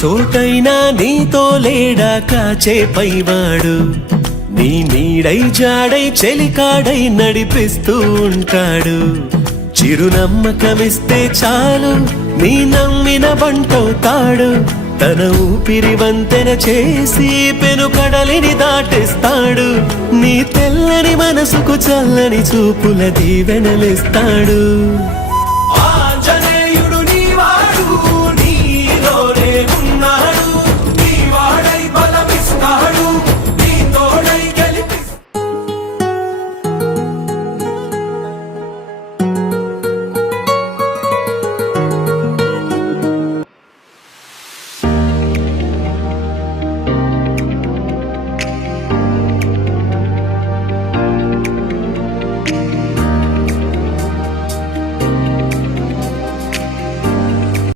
చోటైనా నీతో లేడా కాచే పైవాడు, నీ నీడై జాడై చెలికాడై నడిపిస్తూ ఉంటాడు. చిరునమ్మకమిస్తే చాలు నీ నమ్మిన బంటవుతాడు, తన ఊపిరి వంతెన చేసి పెను కడలిని దాటేస్తాడు. నీ తెల్లని మనసుకు చల్లని చూపుల దీవెనలిస్తాడు.